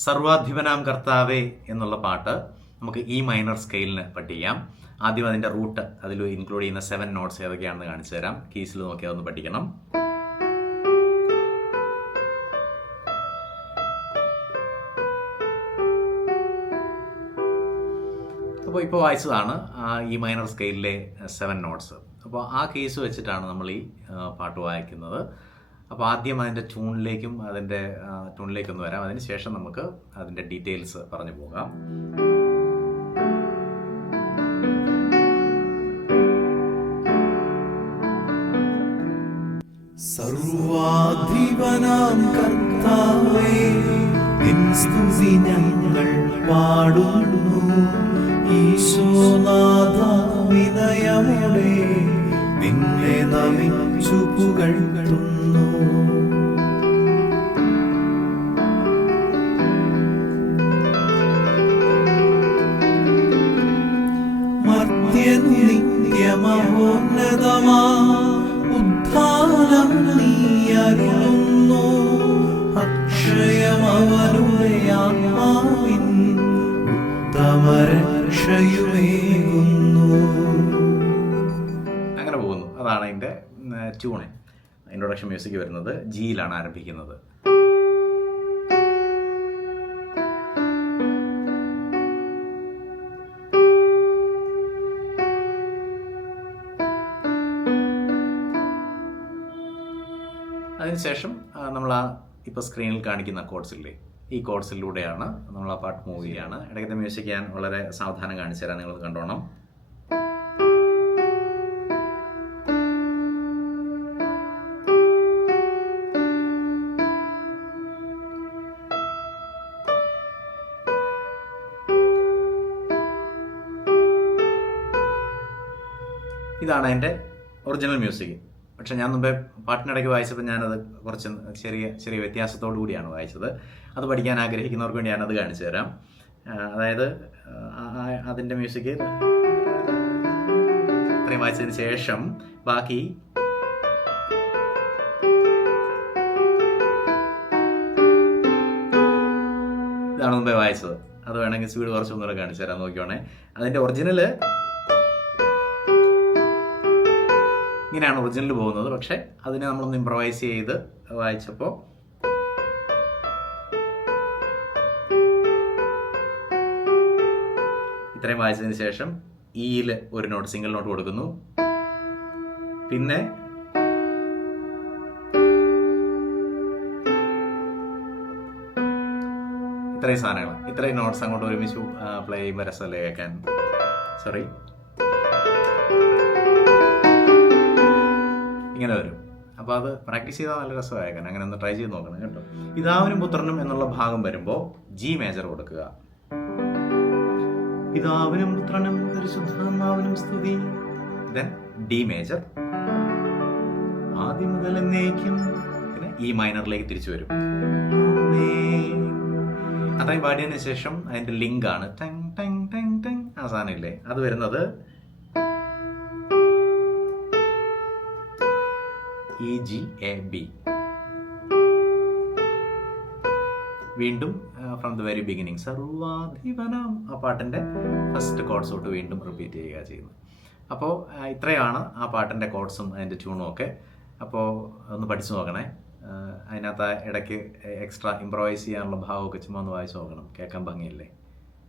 സർവാധിപനാം കർത്താവേ എന്നുള്ള പാട്ട് നമുക്ക് ഇ മൈനർ സ്കെയിലിന് പഠിക്കാം. ആദ്യം അതിൻ്റെ റൂട്ട് അതിൽ ഇൻക്ലൂഡ് ചെയ്യുന്ന 7 നോട്ട്സ് ഏതൊക്കെയാണെന്ന് കാണിച്ചു തരാം. കീസിൽ നോക്കി അതൊന്ന് പഠിക്കണം. അപ്പോൾ ഇപ്പോൾ വായിച്ചതാണ് ഇ മൈനർ സ്കെയിലിലെ 7 നോട്ട്സ്. അപ്പോൾ ആ കേസ് വെച്ചിട്ടാണ് നമ്മൾ ഈ പാട്ട് വായിക്കുന്നത്. അപ്പോൾ ആദ്യം അതിൻ്റെ ട്യൂണിലേക്കൊന്ന് വരാം. അതിന് ശേഷം നമുക്ക് അതിൻ്റെ ഡീറ്റെയിൽസ് പറഞ്ഞു പോകാം. സർവാധിപനാം കർത്താവേ, നിൻ സ്തുതി ഞങ്ങൾ പാടുന്നു. ഈശോനാഥ വിനയമോടെ നിന്നെ നമിച്ചു പുകഴ്ത്തുന്നു. മർത്യൻ നിത്യമഹോന്നതമാ ഉദ്ധാനം നീ അരുളുന്നു. അക്ഷയമവരുടെ ആത്മാവിൻ ഉത്തമരക്ഷയുമേകുന്നു. അങ്ങനെ പോകുന്നു. അതാണ് അതിൻ്റെ ട്യൂണ്. ഇൻട്രൊഡക്ഷൻ മ്യൂസിക് വരുന്നത് ജിയിലാണ് ആരംഭിക്കുന്നത്. അതിനുശേഷം നമ്മൾ ഇപ്പോൾ സ്ക്രീനിൽ കാണിക്കുന്ന കോഡ്സില്ലേ, ഈ കോഡ്സിലൂടെയാണ് നമ്മൾ ആ പാട്ട് മൂവ് ചെയ്യുകയാണ്. ഇടയ്ക്കത്തെ മ്യൂസിക് ഞാൻ വളരെ സാവധാനം കാണിച്ചു തരാം, നിങ്ങൾ കണ്ടോണം. ഇതാണ് അതിൻ്റെ ഒറിജിനൽ മ്യൂസിക്. പക്ഷെ ഞാൻ മുമ്പേ പാട്ടിനിടയ്ക്ക് വായിച്ചപ്പോൾ ഞാനത് കുറച്ച് ചെറിയ വ്യത്യാസത്തോടു കൂടിയാണ് വായിച്ചത്. അത് പഠിക്കാൻ ആഗ്രഹിക്കുന്നവർക്ക് വേണ്ടി ഞാനത് കാണിച്ചു തരാം. അതായത് അതിൻ്റെ മ്യൂസിക് ഇത്രയും വായിച്ചതിന് ശേഷം ബാക്കി ഇതാണ് മുമ്പേ വായിച്ചത്. അത് വേണമെങ്കിൽ സ്പീഡ് കുറച്ചൊന്നുകൂടെ കാണിച്ചു തരാം, നോക്കിയോണേ. അതിൻ്റെ ഒറിജിനല് ഇങ്ങനെയാണ് ഒറിജിനൽ പോകുന്നത്. പക്ഷെ അതിനെ നമ്മളൊന്ന് ഇംപ്രവൈസ് ചെയ്ത് വായിച്ചപ്പോൾ ഇത്രയും വായിച്ചതിന് ശേഷം ഇയിൽ ഒരു നോട്ട്, സിംഗിൾ നോട്ട് കൊടുക്കുന്നു. പിന്നെ ഇത്രയും സാധനങ്ങൾ, ഇത്രയും നോട്ട്സ് അങ്ങോട്ട് ഒരുമിച്ച് പ്ലേ ചെയ്യുമ്പോൾ രസമല്ലേ കേൾക്കാൻ. സോറി, ഇങ്ങനെ വരും. അപ്പോൾ അത് പ്രാക്ടീസ് ചെയ്താൽ നല്ല രസമായേക്കാൻ. അങ്ങനെ ഒന്ന് ട്രൈ ചെയ്ത് നോക്കണം കേട്ടോ. പിതാവിനും പുത്രനും എന്നുള്ള ഭാഗം വരുമ്പോൾ ജി മേജർ കൊടുക്കുക. പിതാവിനും പുത്രനും പരിശുദ്ധാത്മാവിനും സ്തുതി. ദെൻ ഡി മേജർ, ആദ്യം മുതൽ എന്നേക്കും. പിന്നെ ഇ മൈനറിലേക്ക് തിരിച്ചു വരും. അത്രയും പാടിയതിനു ശേഷം അതിന്റെ ലിങ്ക് ആണ് ടങ് ടങ് ടങ് ടങ്, ആ സാധനം ഇല്ലേ, അത് വരുന്നത് EGAB. വീണ്ടും ഫ്രം ദ വെരി ബിഗിനിങ് സർവാധിപനാം, ആ പാട്ടിൻ്റെ ഫസ്റ്റ് കോഡ്സ് തൊട്ട് വീണ്ടും റിപ്പീറ്റ് ചെയ്യുക ചെയ്യുന്നത്. അപ്പോൾ ഇത്രയാണ് ആ പാട്ടിൻ്റെ കോഡ്സും അതിൻ്റെ ട്യൂണും ഒക്കെ. അപ്പോൾ ഒന്ന് പഠിച്ചു നോക്കണേ. അതിനകത്ത് ഇടയ്ക്ക് എക്സ്ട്രാ ഇംപ്രവൈസ് ചെയ്യാനുള്ള ഭാവമൊക്കെ ചുമ്മാ ഒന്ന് വായിച്ചു നോക്കണം, കേൾക്കാൻ ഭംഗിയല്ലേ.